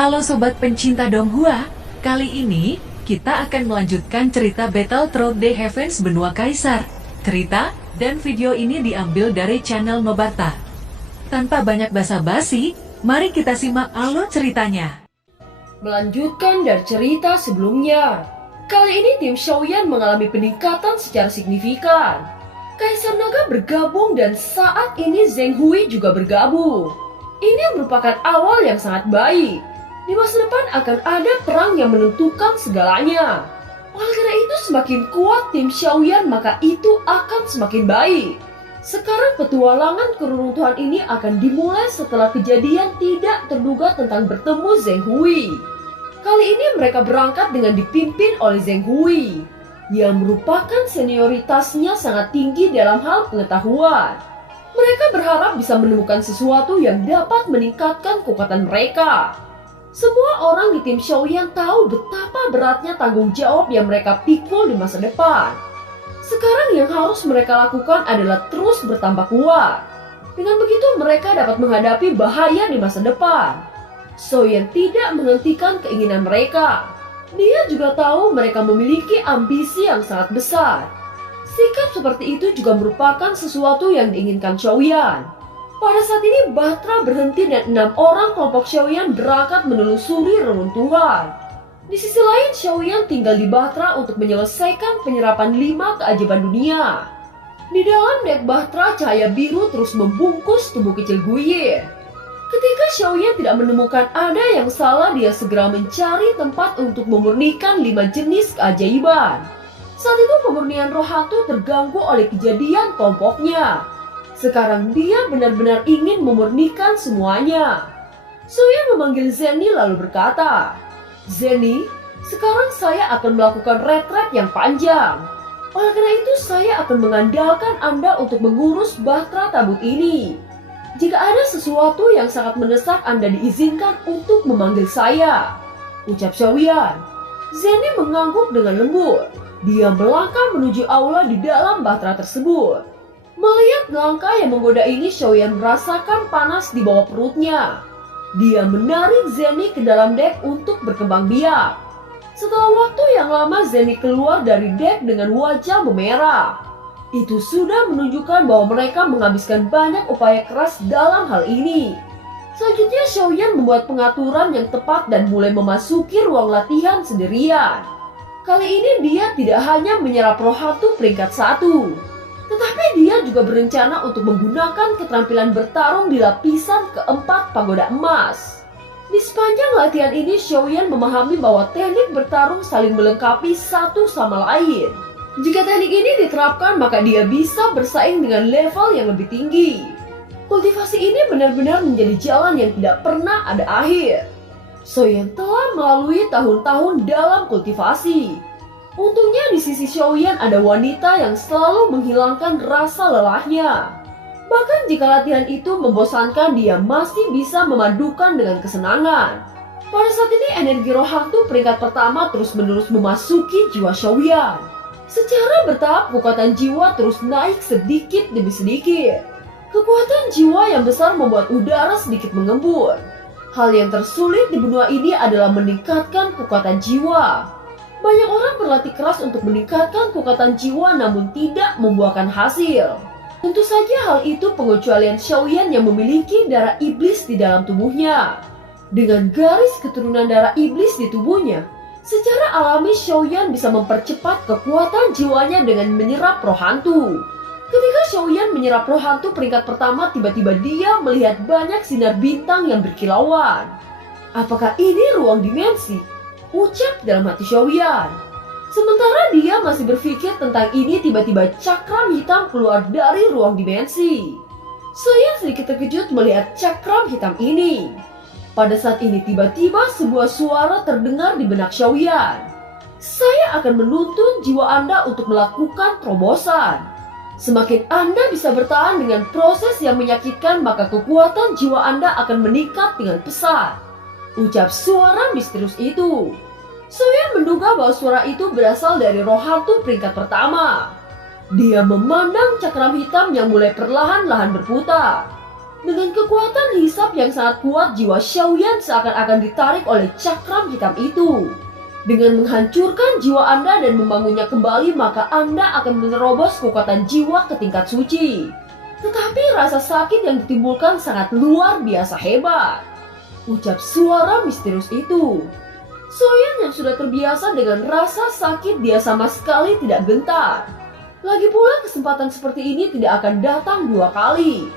Halo sobat pencinta Donghua, kali ini kita akan melanjutkan cerita Battle Through the Heavens Benua Kaisar. Cerita dan video ini diambil dari channel Nobarta. Tanpa banyak basa-basi, mari kita simak alur ceritanya. Melanjutkan dari cerita sebelumnya, kali ini tim Xiaoyan mengalami peningkatan secara signifikan. Kaisar Naga bergabung dan saat ini Zheng Hui juga bergabung. Ini merupakan awal yang sangat baik. Di masa depan akan ada perang yang menentukan segalanya. Oleh karena itu semakin kuat tim Xiaoyan maka itu akan semakin baik. Sekarang petualangan keruntuhan ini akan dimulai setelah kejadian tidak terduga tentang bertemu Zheng Hui. Kali ini mereka berangkat dengan dipimpin oleh Zheng Hui, yang merupakan senioritasnya sangat tinggi dalam hal pengetahuan. Mereka berharap bisa menemukan sesuatu yang dapat meningkatkan kekuatan mereka. Semua orang di tim Xiaoyan tahu betapa beratnya tanggung jawab yang mereka pikul di masa depan. Sekarang yang harus mereka lakukan adalah terus bertambah kuat. Dengan begitu mereka dapat menghadapi bahaya di masa depan. Xiaoyan tidak menghentikan keinginan mereka. Dia juga tahu mereka memiliki ambisi yang sangat besar. Sikap seperti itu juga merupakan sesuatu yang diinginkan Xiaoyan. Pada saat ini Batra berhenti dan 6 orang kelompok Xiaoyan berangkat menelusuri reruntuhan. Di sisi lain Xiaoyan tinggal di Batra untuk menyelesaikan penyerapan 5 keajaiban dunia. Di dalam dek Batra cahaya biru terus membungkus tubuh kecil Guye. Ketika Xiaoyan tidak menemukan ada yang salah, dia segera mencari tempat untuk memurnikan 5 jenis keajaiban. Saat itu pemurnian roh hantu terganggu oleh kejadian kelompoknya. Sekarang dia benar-benar ingin memurnikan semuanya. Xiaoyan memanggil Zeni lalu berkata, "Zeni, sekarang saya akan melakukan retret yang panjang. Oleh karena itu saya akan mengandalkan Anda untuk mengurus Batra Tabut ini. Jika ada sesuatu yang sangat mendesak Anda diizinkan untuk memanggil saya," ucap Xiaoyan. Zeni mengangguk dengan lembut. Dia melangkah menuju aula di dalam Batra tersebut. Melihat langkah yang menggoda ini, Xiaoyan merasakan panas di bawah perutnya. Dia menarik Zeni ke dalam dek untuk berkembang biak. Setelah waktu yang lama, Zeni keluar dari dek dengan wajah memerah. Itu sudah menunjukkan bahwa mereka menghabiskan banyak upaya keras dalam hal ini. Selanjutnya Xiaoyan membuat pengaturan yang tepat dan mulai memasuki ruang latihan sendirian. Kali ini dia tidak hanya menyerap roh hantu peringkat 1, tetapi dia juga berencana untuk menggunakan keterampilan bertarung di lapisan keempat pagoda emas. Di sepanjang latihan ini Xiaoyan memahami bahwa teknik bertarung saling melengkapi satu sama lain. Jika teknik ini diterapkan maka dia bisa bersaing dengan level yang lebih tinggi. Kultivasi ini benar-benar menjadi jalan yang tidak pernah ada akhir. Xiaoyan telah melalui tahun-tahun dalam kultivasi. Untungnya di sisi Xiaoyan ada wanita yang selalu menghilangkan rasa lelahnya. Bahkan jika latihan itu membosankan, dia masih bisa memadukan dengan kesenangan. Pada saat ini energi roh hantu peringkat pertama terus-menerus memasuki jiwa Xiaoyan. Secara bertahap kekuatan jiwa terus naik sedikit demi sedikit. Kekuatan jiwa yang besar membuat udara sedikit mengembun. Hal yang tersulit di benua ini adalah meningkatkan kekuatan jiwa. Banyak orang berlatih keras untuk meningkatkan kekuatan jiwa namun tidak membuahkan hasil. Tentu saja hal itu pengecualian Xiaoyan yang memiliki darah iblis di dalam tubuhnya. Dengan garis keturunan darah iblis di tubuhnya, secara alami Xiaoyan bisa mempercepat kekuatan jiwanya dengan menyerap roh hantu. Ketika Xiaoyan menyerap roh hantu peringkat pertama, tiba-tiba dia melihat banyak sinar bintang yang berkilauan. Apakah ini ruang dimensi? Ucap dalam hati Xiaoyan. Sementara dia masih berpikir tentang ini, tiba-tiba cakram hitam keluar dari ruang dimensi. Xiaoyan sedikit terkejut melihat cakram hitam ini. Pada saat ini tiba-tiba sebuah suara terdengar di benak Xiaoyan. "Saya akan menuntun jiwa Anda untuk melakukan terobosan. Semakin Anda bisa bertahan dengan proses yang menyakitkan, maka kekuatan jiwa Anda akan meningkat dengan pesat," ucap suara misterius itu. Xiaoyan menduga bahwa suara itu berasal dari roh hantu peringkat pertama. Dia memandang cakram hitam yang mulai perlahan-lahan berputar. Dengan kekuatan hisap yang sangat kuat, jiwa Xiaoyan seakan-akan ditarik oleh cakram hitam itu. Dengan menghancurkan jiwa Anda dan membangunnya kembali, maka Anda akan menerobos kekuatan jiwa ke tingkat suci. Tetapi rasa sakit yang ditimbulkan sangat luar biasa hebat, ucap suara misterius itu. Xiaoyan yang sudah terbiasa dengan rasa sakit, dia sama sekali tidak gentar. Lagi pula kesempatan seperti ini tidak akan datang dua kali.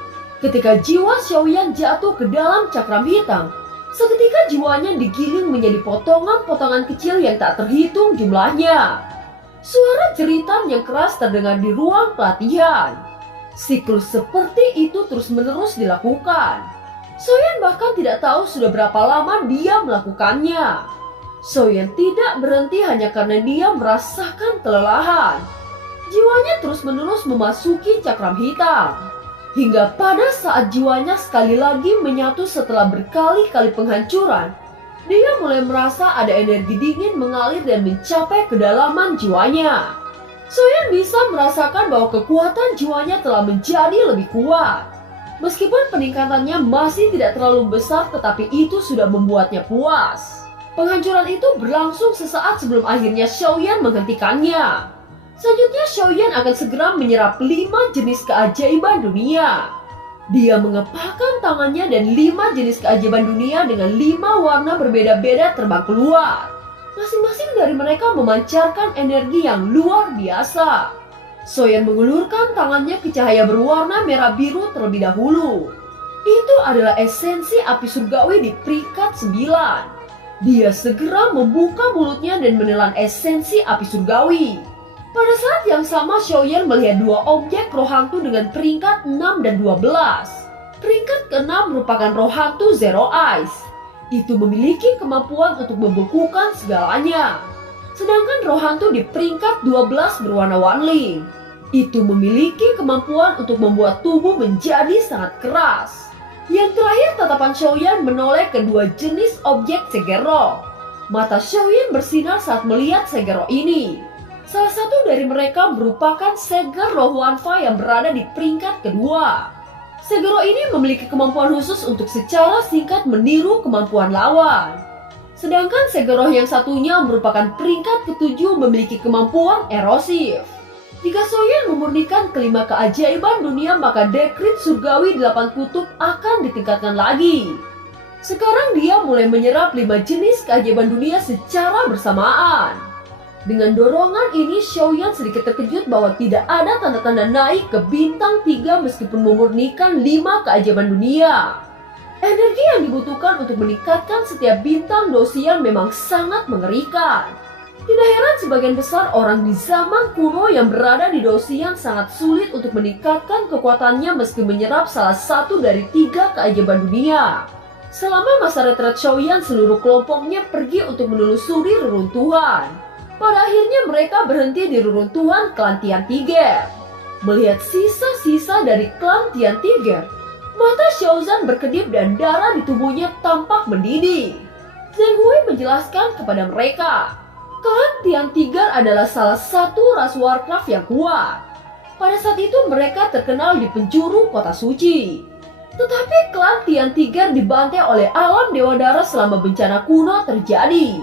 Ketika jiwa Xiaoyan jatuh ke dalam cakram hitam, seketika jiwanya digiling menjadi potongan-potongan kecil yang tak terhitung jumlahnya. Suara jeritan yang keras terdengar di ruang pelatihan. Siklus seperti itu terus-menerus dilakukan. Xiaoyan bahkan tidak tahu sudah berapa lama dia melakukannya. Xiaoyan tidak berhenti hanya karena dia merasakan kelelahan. Jiwanya terus-menerus memasuki cakram hitam. Hingga pada saat jiwanya sekali lagi menyatu setelah berkali-kali penghancuran, dia mulai merasa ada energi dingin mengalir dan mencapai kedalaman jiwanya. Xiaoyan bisa merasakan bahwa kekuatan jiwanya telah menjadi lebih kuat. Meskipun peningkatannya masih tidak terlalu besar, tetapi itu sudah membuatnya puas. Penghancuran itu berlangsung sesaat sebelum akhirnya Xiaoyan menghentikannya. Selanjutnya Xiaoyan akan segera menyerap 5 jenis keajaiban dunia. Dia mengepakkan tangannya dan 5 jenis keajaiban dunia dengan 5 warna berbeda-beda terbang keluar. Masing-masing dari mereka memancarkan energi yang luar biasa. Xiaoyan mengulurkan tangannya ke cahaya berwarna merah biru terlebih dahulu. Itu adalah esensi api surgawi di peringkat 9. Dia segera membuka mulutnya dan menelan esensi api surgawi. Pada saat yang sama, Xiaoyan melihat 2 objek roh hantu dengan peringkat 6 dan 12. Peringkat ke-6 merupakan roh hantu Zero Eyes. Itu memiliki kemampuan untuk membekukan segalanya. Sedangkan roh hantu di peringkat 12 berwarna Wanling. Itu memiliki kemampuan untuk membuat tubuh menjadi sangat keras. Yang terakhir, tatapan Xiaoyan menoleh kedua jenis objek Segero. Mata Xiaoyan bersinar saat melihat Segero ini. Salah satu dari mereka merupakan Seger Roh Wanfa yang berada di peringkat kedua. Segero ini memiliki kemampuan khusus untuk secara singkat meniru kemampuan lawan. Sedangkan Segero yang satunya merupakan peringkat ketujuh memiliki kemampuan erosif. Jika Xiaoyan memurnikan kelima keajaiban dunia, maka dekrit surgawi 8 kutub akan ditingkatkan lagi. Sekarang dia mulai menyerap 5 jenis keajaiban dunia secara bersamaan. Dengan dorongan ini, Xiaoyan sedikit terkejut bahwa tidak ada tanda-tanda naik ke bintang 3 meskipun memurnikan 5 keajaiban dunia. Energi yang dibutuhkan untuk meningkatkan setiap bintang dosian memang sangat mengerikan. Tidak heran sebagian besar orang di zaman kuno yang berada di dosian sangat sulit untuk meningkatkan kekuatannya meski menyerap salah satu dari 3 keajaiban dunia. Selama masa retret Xiaoyan, seluruh kelompoknya pergi untuk menelusuri reruntuhan. Pada akhirnya mereka berhenti di reruntuhan klan Tian Tiger. Melihat sisa-sisa dari klan Tian Tiger, mata Xiaozan berkedip dan darah di tubuhnya tampak mendidih. Zheng Hui menjelaskan kepada mereka, klan Tian Tiger adalah salah satu ras Warcraft yang kuat. Pada saat itu mereka terkenal di penjuru kota suci. Tetapi klan Tian Tiger dibantai oleh alam Dewa Dara selama bencana kuno terjadi,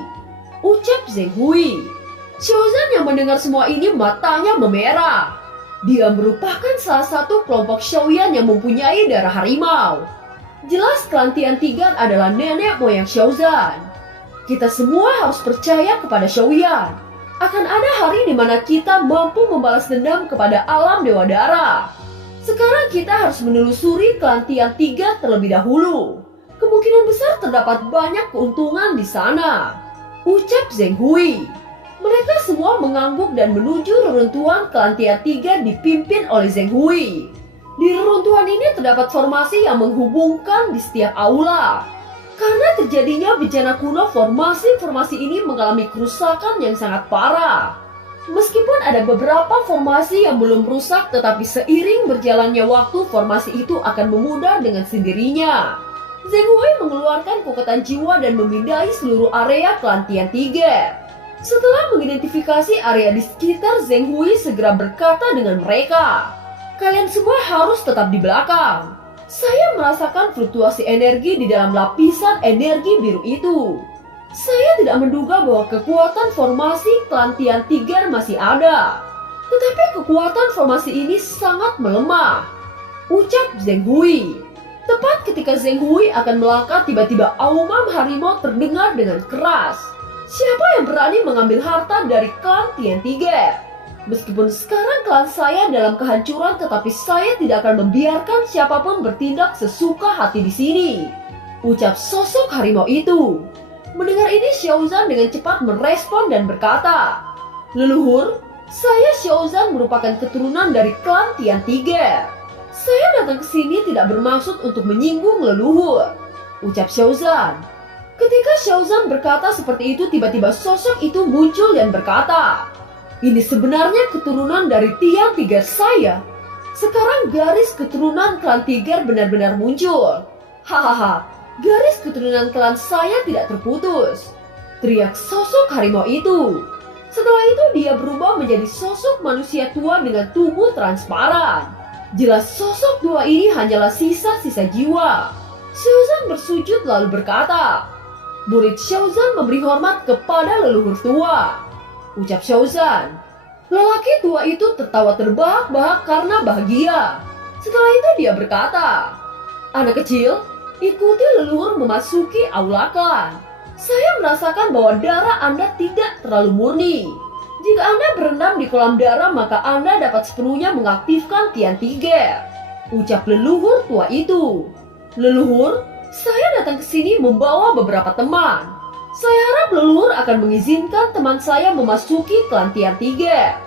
ucap Zheng Hui. Xiaozan yang mendengar semua ini matanya memerah. Dia merupakan salah satu kelompok Xiaoyan yang mempunyai darah harimau. Jelas klan Tian Tiger adalah nenek moyang Xiaozan. Kita semua harus percaya kepada Xiaoyan. Akan ada hari di mana kita mampu membalas dendam kepada alam Dewa Dara. Sekarang kita harus menelusuri klan Tian Tiger terlebih dahulu. Kemungkinan besar terdapat banyak keuntungan di sana, ucap Zheng Hui. Mereka semua mengangguk dan menuju reruntuhan klan Tian Tiger dipimpin oleh Zheng Hui. Di reruntuhan ini terdapat formasi yang menghubungkan di setiap aula. Karena terjadinya bencana kuno, formasi-formasi ini mengalami kerusakan yang sangat parah. Meskipun ada beberapa formasi yang belum rusak, tetapi seiring berjalannya waktu, formasi itu akan memudar dengan sendirinya. Zheng Hui mengeluarkan kekuatan jiwa dan memindahi seluruh area klan Tian Tiger. Setelah mengidentifikasi area di sekitar, Zheng Hui segera berkata dengan mereka, kalian semua harus tetap di belakang. Saya merasakan fluktuasi energi di dalam lapisan energi biru itu. Saya tidak menduga bahwa kekuatan formasi klan Tian Tiger masih ada. Tetapi kekuatan formasi ini sangat melemah. Ucap Zheng Hui. Tepat ketika Zheng Hui akan melangkah, tiba-tiba aumam harimau terdengar dengan keras. Siapa yang berani mengambil harta dari klan Tian Tiger? Meskipun sekarang klan saya dalam kehancuran, tetapi saya tidak akan membiarkan siapapun bertindak sesuka hati di sini. Ucap sosok harimau itu. Mendengar ini, Xiaozan dengan cepat merespon dan berkata, "Leluhur, saya Xiaozan merupakan keturunan dari klan Tian Tiger. Saya datang ke sini tidak bermaksud untuk menyinggung leluhur." Ucap Xiaozan. Ketika Xiaozan berkata seperti itu, tiba-tiba sosok itu muncul dan berkata, "Ini sebenarnya keturunan dari Tian Tiger saya. Sekarang garis keturunan klan Tiger benar-benar muncul. Hahaha, garis keturunan klan saya tidak terputus," teriak sosok harimau itu. Setelah itu dia berubah menjadi sosok manusia tua dengan tubuh transparan. Jelas sosok tua ini hanyalah sisa-sisa jiwa. Xiaozan bersujud lalu berkata, "Murid Xiaozan memberi hormat kepada leluhur tua." Ucap Xiaozan. Lelaki tua itu tertawa terbahak-bahak karena bahagia. Setelah itu dia berkata, "Anak kecil, ikuti leluhur memasuki aula klan. Saya merasakan bahwa darah Anda tidak terlalu murni. Jika Anda berendam di kolam darah, maka Anda dapat sepenuhnya mengaktifkan Tian Tiger." Ucap leluhur tua itu. "Leluhur, saya datang ke sini membawa beberapa teman. Saya harap leluhur akan mengizinkan teman saya memasuki klan Tian Tiger."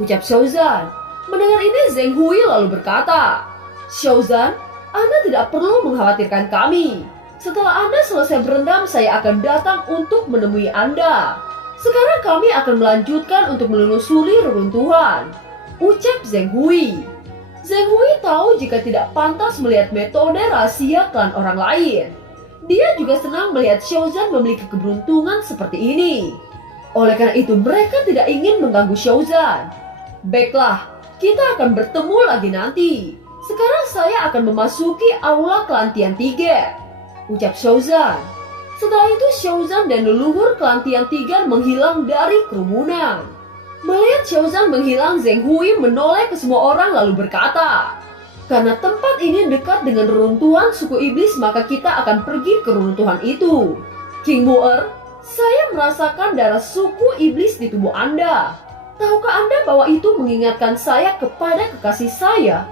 Ucap Xiaozan. Mendengar ini, Zheng Hui lalu berkata, "Xiaozan, Anda tidak perlu mengkhawatirkan kami. Setelah Anda selesai berendam, saya akan datang untuk menemui Anda. Sekarang kami akan melanjutkan untuk menelusuri reruntuhan." Ucap Zheng Hui. Zheng Hui tahu jika tidak pantas melihat metode rahasia klan orang lain. Dia juga senang melihat Xiaozan memiliki keberuntungan seperti ini. Oleh karena itu mereka tidak ingin mengganggu Xiaozan. "Baiklah, kita akan bertemu lagi nanti. Sekarang saya akan memasuki aula klan Tian Tiger," ucap Xiaozan. Setelah itu Xiaozan dan leluhur klan Tian Tiger menghilang dari kerumunan. Melihat Xiaozan menghilang, Zheng Hui menoleh ke semua orang lalu berkata, "Karena tempat ini dekat dengan reruntuhan suku iblis, maka kita akan pergi ke reruntuhan itu. King Mu'er, saya merasakan darah suku iblis di tubuh Anda. Tahukah Anda bahwa itu mengingatkan saya kepada kekasih saya?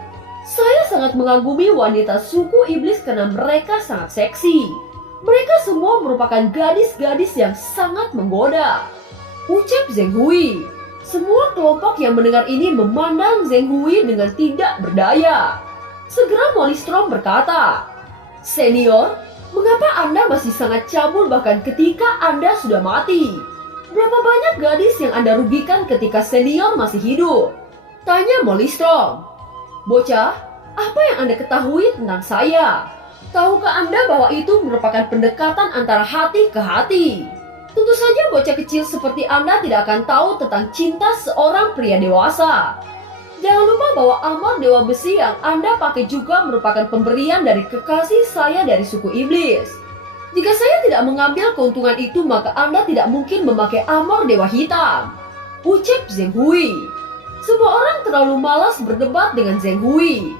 Saya sangat mengagumi wanita suku iblis karena mereka sangat seksi. Mereka semua merupakan gadis-gadis yang sangat menggoda." Ucap Zheng Hui. Semua kelompok yang mendengar ini memandang Zheng Hui dengan tidak berdaya. Segera Molly Storm berkata, "Senior, mengapa Anda masih sangat cabul bahkan ketika Anda sudah mati? Berapa banyak gadis yang Anda rugikan ketika senior masih hidup?" Tanya Molly Storm. "Bocah, apa yang Anda ketahui tentang saya? Tahukah Anda bahwa itu merupakan pendekatan antara hati ke hati? Tentu saja bocah kecil seperti Anda tidak akan tahu tentang cinta seorang pria dewasa. Jangan lupa bahwa armor Dewa Besi yang Anda pakai juga merupakan pemberian dari kekasih saya dari suku iblis. Jika saya tidak mengambil keuntungan itu, maka Anda tidak mungkin memakai armor Dewa Hitam." Ucap Zheng Hui. Semua orang terlalu malas berdebat dengan Zheng Hui.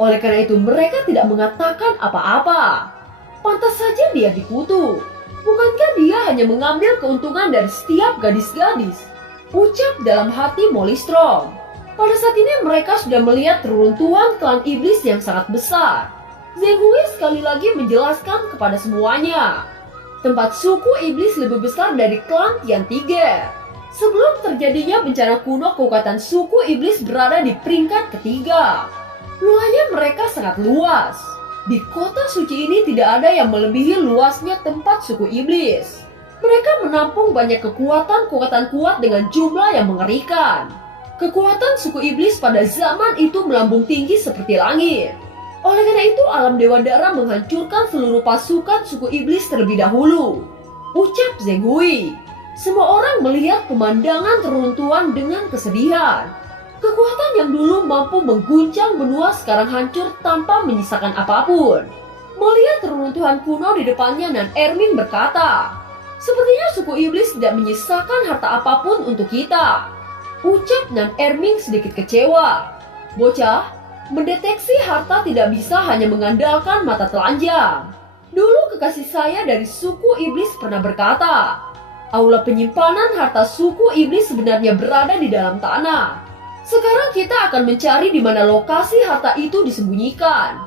Oleh karena itu mereka tidak mengatakan apa-apa. Pantas saja dia dikutuk. Bukankah dia hanya mengambil keuntungan dari setiap gadis-gadis? Ucap dalam hati Molly Storm. Pada saat ini mereka sudah melihat reruntuhan klan iblis yang sangat besar. Zheng Hui sekali lagi menjelaskan kepada semuanya. Tempat suku iblis lebih besar dari klan Tian Tiger. Sebelum terjadinya bencana kuno, kekuatan suku iblis berada di peringkat ketiga. Luasnya mereka sangat luas. Di kota suci ini tidak ada yang melebihi luasnya tempat suku iblis. Mereka menampung banyak kekuatan-kekuatan kuat dengan jumlah yang mengerikan. Kekuatan suku iblis pada zaman itu melambung tinggi seperti langit. Oleh karena itu alam Dewa Dara menghancurkan seluruh pasukan suku iblis terlebih dahulu. Ucap Zheng Hui. Semua orang melihat pemandangan reruntuhan dengan kesedihan. Kekuatan Kekuatan yang dulu mampu mengguncang benua sekarang hancur tanpa menyisakan apapun. Melihat reruntuhan kuno di depannya, Nan Erming berkata, "Sepertinya suku iblis tidak menyisakan harta apapun untuk kita." Ucap Nan Erming sedikit kecewa. "Bocah, mendeteksi harta tidak bisa hanya mengandalkan mata telanjang. Dulu kekasih saya dari suku iblis pernah berkata, aula penyimpanan harta suku iblis sebenarnya berada di dalam tanah. Sekarang kita akan mencari di mana lokasi harta itu disembunyikan."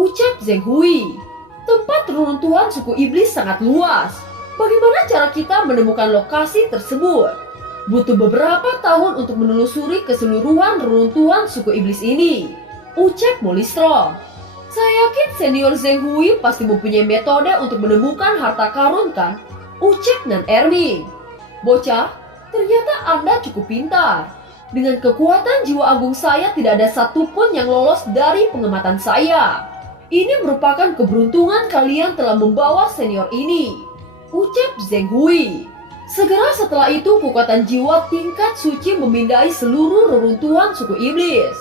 Ucap Zheng Hui. "Tempat reruntuhan suku iblis sangat luas. Bagaimana cara kita menemukan lokasi tersebut? Butuh beberapa tahun untuk menelusuri keseluruhan reruntuhan suku iblis ini." Ucap Molistrom. "Saya yakin senior Zheng Hui pasti mempunyai metode untuk menemukan harta karun, kan?" Ucap Nan Erming. "Bocah, ternyata Anda cukup pintar. Dengan kekuatan jiwa agung saya tidak ada satupun yang lolos dari pengamatan saya. Ini merupakan keberuntungan kalian telah membawa senior ini." Ucap Zheng Hui. Segera setelah itu kekuatan jiwa tingkat suci memindai seluruh reruntuhan suku iblis.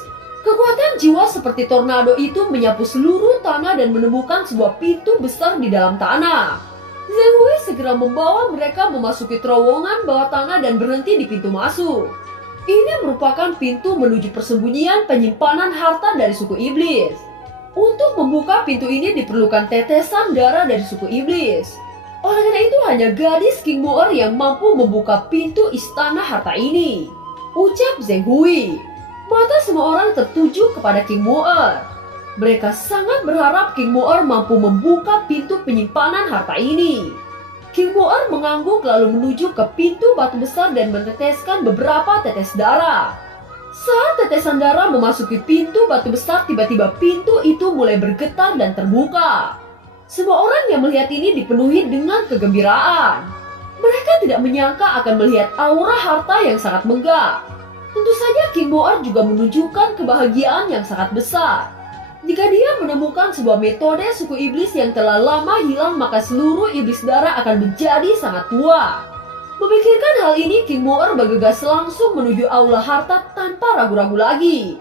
Kekuatan jiwa seperti tornado itu menyapu seluruh tanah dan menemukan sebuah pintu besar di dalam tanah. Zheng Hui segera membawa mereka memasuki terowongan bawah tanah dan berhenti di pintu masuk. Ini merupakan pintu menuju persembunyian penyimpanan harta dari suku iblis. Untuk membuka pintu ini diperlukan tetesan darah dari suku iblis. Oleh karena itu hanya gadis King Moer yang mampu membuka pintu istana harta ini. Ucap Zheng Hui. Mata semua orang tertuju kepada King Moer. Mereka sangat berharap King Moer mampu membuka pintu penyimpanan harta ini. King Moer mengangguk lalu menuju ke pintu batu besar dan meneteskan beberapa tetes darah. Saat tetesan darah memasuki pintu batu besar, tiba-tiba pintu itu mulai bergetar dan terbuka. Semua orang yang melihat ini dipenuhi dengan kegembiraan. Mereka tidak menyangka akan melihat aura harta yang sangat megah. Tentu saja King Moer juga menunjukkan kebahagiaan yang sangat besar. Jika dia menemukan sebuah metode suku iblis yang telah lama hilang, maka seluruh iblis darah akan menjadi sangat kuat. Memikirkan hal ini, King Moer bergegas langsung menuju aula harta tanpa ragu-ragu lagi.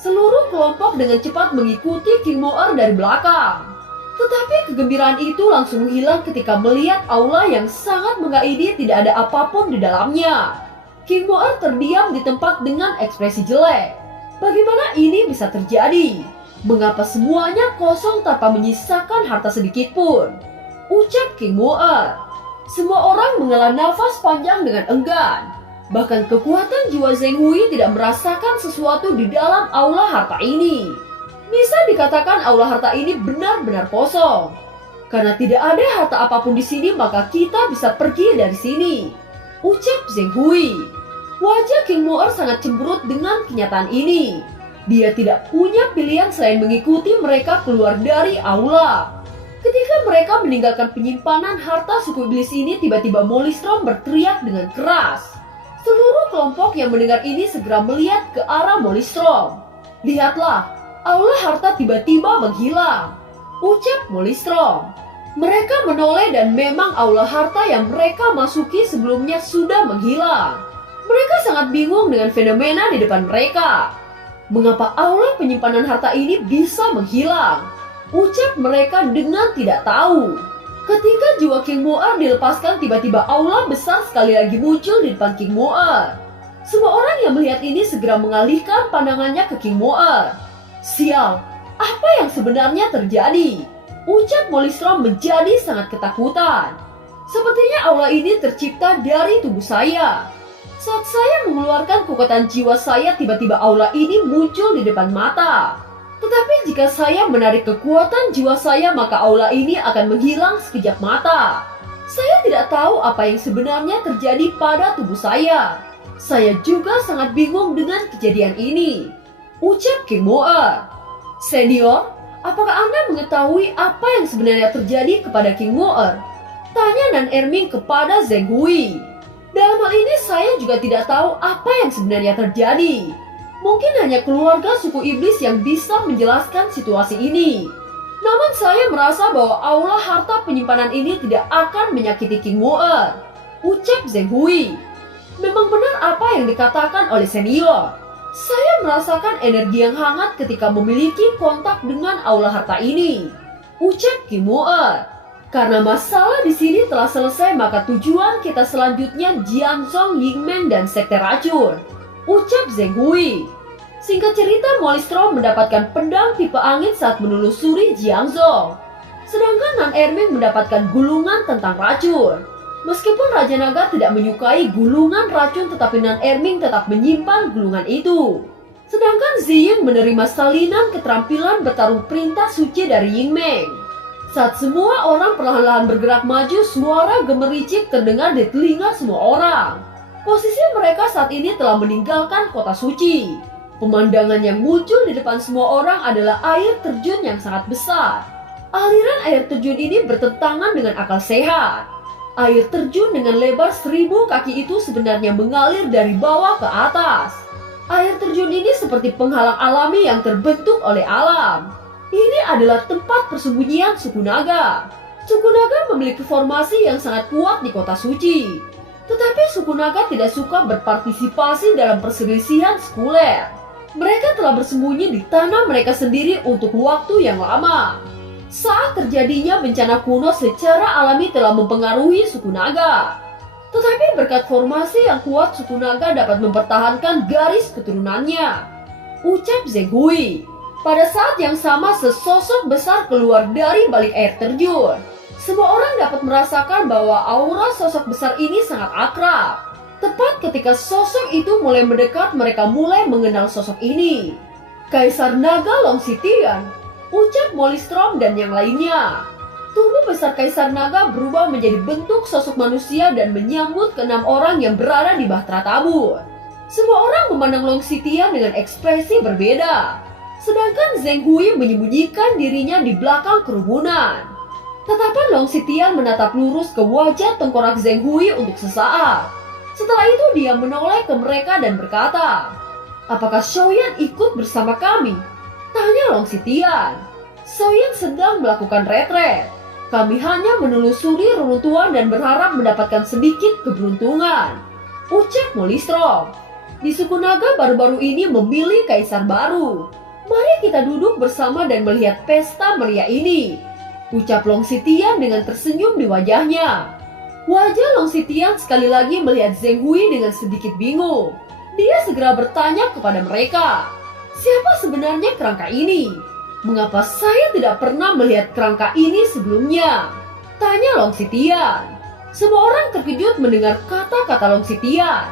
Seluruh kelompok dengan cepat mengikuti King Moer dari belakang. Tetapi kegembiraan itu langsung hilang ketika melihat aula yang sangat megah ini tidak ada apapun di dalamnya. King Moer terdiam di tempat dengan ekspresi jelek. Bagaimana ini bisa terjadi? Mengapa semuanya kosong tanpa menyisakan harta sedikit pun? Ucap King Moer. Semua orang menghela nafas panjang dengan enggan. Bahkan kekuatan jiwa Zheng Hui tidak merasakan sesuatu di dalam aula harta ini. Bisa dikatakan aula harta ini benar-benar kosong. Karena tidak ada harta apapun di sini, maka kita bisa pergi dari sini. Ucap Zheng Hui. Wajah King Moer sangat cemberut dengan kenyataan ini. Dia tidak punya pilihan selain mengikuti mereka keluar dari aula. Ketika mereka meninggalkan penyimpanan harta suku iblis ini, tiba-tiba Molistrom berteriak dengan keras. Seluruh kelompok yang mendengar ini segera melihat ke arah Molistrom. "Lihatlah, aula harta tiba-tiba menghilang." Ucap Molistrom. Mereka menoleh dan memang aula harta yang mereka masuki sebelumnya sudah menghilang. Mereka sangat bingung dengan fenomena di depan mereka. Mengapa aula penyimpanan harta ini bisa menghilang? Ucap mereka dengan tidak tahu. Ketika jiwa King Moer dilepaskan, tiba-tiba aula besar sekali lagi muncul di depan King Moer. Semua orang yang melihat ini segera mengalihkan pandangannya ke King Moer. "Sial, apa yang sebenarnya terjadi?" Ucap Molistrom menjadi sangat ketakutan. "Sepertinya aula ini tercipta dari tubuh saya. Saat saya mengeluarkan kekuatan jiwa saya, tiba-tiba aula ini muncul di depan mata. Tetapi jika saya menarik kekuatan jiwa saya, maka aula ini akan menghilang sekejap mata. Saya tidak tahu apa yang sebenarnya terjadi pada tubuh saya. Saya juga sangat bingung dengan kejadian ini." Ucap King Moer. "Senior, apakah Anda mengetahui apa yang sebenarnya terjadi kepada King Moer?" Tanya Nan Erming kepada Zheng Hui. "Dalam hal ini saya juga tidak tahu apa yang sebenarnya terjadi. Mungkin hanya keluarga suku iblis yang bisa menjelaskan situasi ini. Namun saya merasa bahwa aula harta penyimpanan ini tidak akan menyakiti King Moer." Ucap Zheng Hui. Memang benar apa yang dikatakan oleh senior. Saya merasakan energi yang hangat ketika memiliki kontak dengan aula harta ini, ucap Kim Woo-er. Karena masalah di sini telah selesai, maka tujuan kita selanjutnya Jianzhong, Yingmen, dan Sekte Racun, ucap Zheng Hui. Singkat cerita, Molly Strom mendapatkan pedang tipe angin saat menelusuri Jianzhong. Sedangkan Nan Erming mendapatkan gulungan tentang racun. Meskipun Raja Naga tidak menyukai gulungan racun, tetapi Nan Erming tetap menyimpan gulungan itu. Sedangkan Ziyin menerima salinan keterampilan bertarung perintah suci dari Yingmeng. Saat semua orang perlahan-lahan bergerak maju, suara gemericik terdengar di telinga semua orang. Posisi mereka saat ini telah meninggalkan kota suci. Pemandangan yang muncul di depan semua orang adalah air terjun yang sangat besar. Aliran air terjun ini bertentangan dengan akal sehat. Air terjun dengan lebar 1000 kaki itu sebenarnya mengalir dari bawah ke atas. Air terjun ini seperti penghalang alami yang terbentuk oleh alam. Ini adalah tempat persembunyian suku naga. Suku naga memiliki formasi yang sangat kuat di kota suci. Tetapi suku naga tidak suka berpartisipasi dalam perselisihan sekuler. Mereka telah bersembunyi di tanah mereka sendiri untuk waktu yang lama. Saat terjadinya bencana kuno secara alami telah mempengaruhi suku naga. Tetapi berkat formasi yang kuat, suku naga dapat mempertahankan garis keturunannya, ucap Zheng Hui. Pada saat yang sama, sesosok besar keluar dari balik air terjun. Semua orang dapat merasakan bahwa aura sosok besar ini sangat akrab. Tepat ketika sosok itu mulai mendekat, mereka mulai mengenal sosok ini. Kaisar Naga Long Sitian, ucap Molly Strom dan yang lainnya. Tubuh besar Kaisar Naga berubah menjadi bentuk sosok manusia dan menyambut ke-6 orang yang berada di Bahtera Tabur. Semua orang memandang Long Sitian dengan ekspresi berbeda. Sedangkan Zheng Hui menyembunyikan dirinya di belakang kerumunan. Tatapan Long Sitian menatap lurus ke wajah tengkorak Zheng Hui untuk sesaat. Setelah itu dia menoleh ke mereka dan berkata, "Apakah Xiaoyan ikut bersama kami?" tanya Long Sitian. "Xiaoyan sedang melakukan retret. Kami hanya menelusuri reruntuhan dan berharap mendapatkan sedikit keberuntungan," ucap Molly Strom. Di suku naga baru-baru ini memilih kaisar baru. Mari kita duduk bersama dan melihat pesta meriah ini, ucap Long Sitian dengan tersenyum di wajahnya. Wajah Long Sitian sekali lagi melihat Zheng Hui dengan sedikit bingung. Dia segera bertanya kepada mereka, "Siapa sebenarnya kerangka ini? Mengapa saya tidak pernah melihat kerangka ini sebelumnya?" tanya Long Sitian. Semua orang terkejut mendengar kata-kata Long Sitian.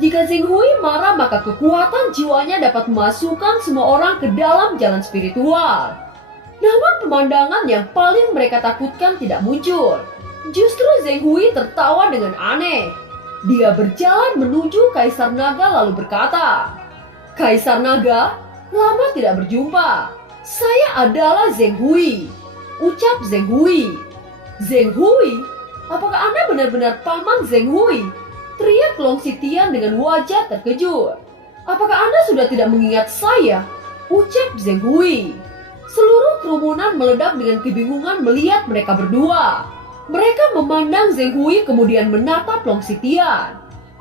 Jika Zheng Hui marah, maka kekuatan jiwanya dapat memasukkan semua orang ke dalam jalan spiritual. Namun pemandangan yang paling mereka takutkan tidak muncul. Justru Zheng Hui tertawa dengan aneh. Dia berjalan menuju Kaisar Naga lalu berkata, "Kaisar Naga, lama tidak berjumpa. Saya adalah Zheng Hui," ucap Zheng Hui. "Zheng Hui? Apakah Anda benar-benar paman Zheng Hui?" teriak Long Sitian dengan wajah terkejut. "Apakah Anda sudah tidak mengingat saya?" ucap Zheng Hui. Seluruh kerumunan meledak dengan kebingungan melihat mereka berdua. Mereka memandang Zheng Hui kemudian menatap Long Sitian.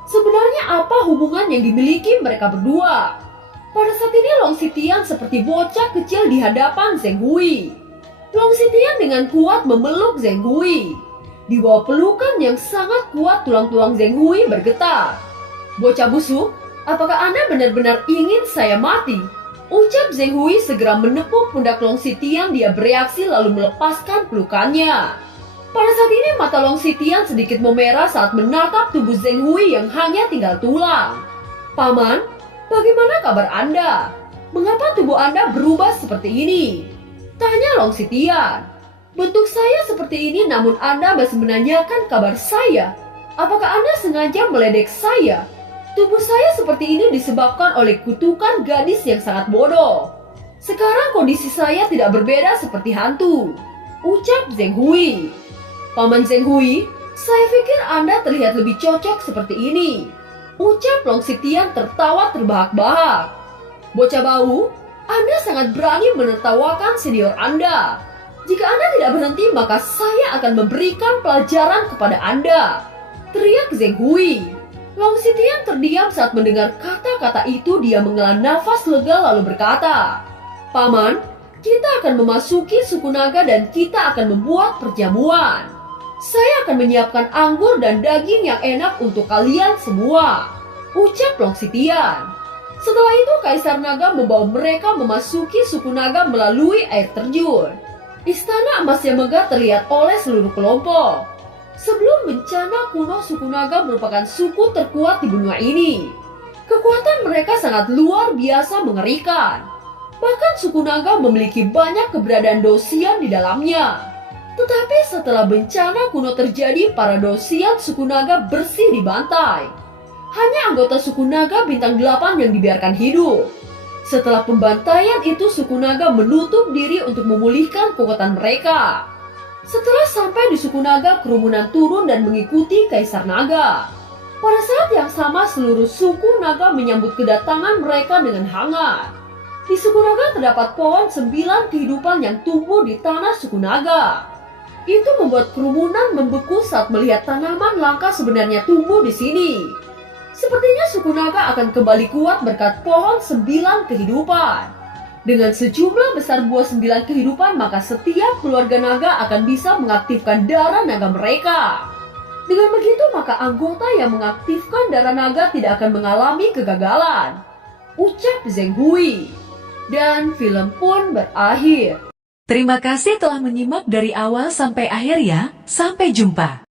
Sebenarnya apa hubungan yang dimiliki mereka berdua? Pada saat ini Long Sitian seperti bocah kecil di hadapan Zheng Hui. Long Sitian dengan kuat memeluk Zheng Hui. Di bawah pelukan yang sangat kuat, tulang-tulang Zheng Hui bergetar. "Bocah busuk, apakah Anda benar-benar ingin saya mati?" ucap Zheng Hui segera menepuk pundak Long Sitian. Dia bereaksi lalu melepaskan pelukannya. Pada saat ini mata Long Sitian sedikit memerah saat menatap tubuh Zheng Hui yang hanya tinggal tulang. "Paman, bagaimana kabar Anda? Mengapa tubuh Anda berubah seperti ini?" tanya Long Sitian. "Bentuk saya seperti ini, namun Anda masih menanyakan kabar saya. Apakah Anda sengaja meledek saya? Tubuh saya seperti ini disebabkan oleh kutukan gadis yang sangat bodoh. Sekarang kondisi saya tidak berbeda seperti hantu," ucap Zheng Hui. "Paman Zheng Hui, saya pikir Anda terlihat lebih cocok seperti ini," ucap Long Sitian tertawa terbahak-bahak. "Bocah bau, Anda sangat berani menertawakan senior Anda. Jika Anda tidak berhenti, maka saya akan memberikan pelajaran kepada Anda," teriak Zheng Hui. Long Xitian terdiam saat mendengar kata-kata itu. Dia menghela nafas lega lalu berkata, "Paman, kita akan memasuki suku naga dan kita akan membuat perjamuan. Saya akan menyiapkan anggur dan daging yang enak untuk kalian semua," ucap Long Xitian. Setelah itu Kaisar Naga membawa mereka memasuki suku naga melalui air terjun. Istana emas yang megah terlihat oleh seluruh kelompok. Sebelum bencana kuno, suku naga merupakan suku terkuat di benua ini. Kekuatan mereka sangat luar biasa mengerikan. Bahkan suku naga memiliki banyak keberadaan dosian di dalamnya. Tetapi setelah bencana kuno terjadi, para dosian suku naga bersih dibantai. Hanya anggota suku naga bintang 8 yang dibiarkan hidup. Setelah pembantaian itu, suku naga menutup diri untuk memulihkan kekuatan mereka. Setelah sampai di suku naga, kerumunan turun dan mengikuti Kaisar Naga. Pada saat yang sama, seluruh suku naga menyambut kedatangan mereka dengan hangat. Di suku naga terdapat pohon 9 kehidupan yang tumbuh di tanah suku naga. Itu membuat kerumunan membeku saat melihat tanaman langka sebenarnya tumbuh di sini. Sepertinya suku naga akan kembali kuat berkat pohon 9 kehidupan. Dengan sejumlah besar buah 9 kehidupan, maka setiap keluarga naga akan bisa mengaktifkan darah naga mereka. Dengan begitu, maka anggota yang mengaktifkan darah naga tidak akan mengalami kegagalan, ucap Zheng Hui. Dan film pun berakhir. Terima kasih telah menyimak dari awal sampai akhir ya. Sampai jumpa.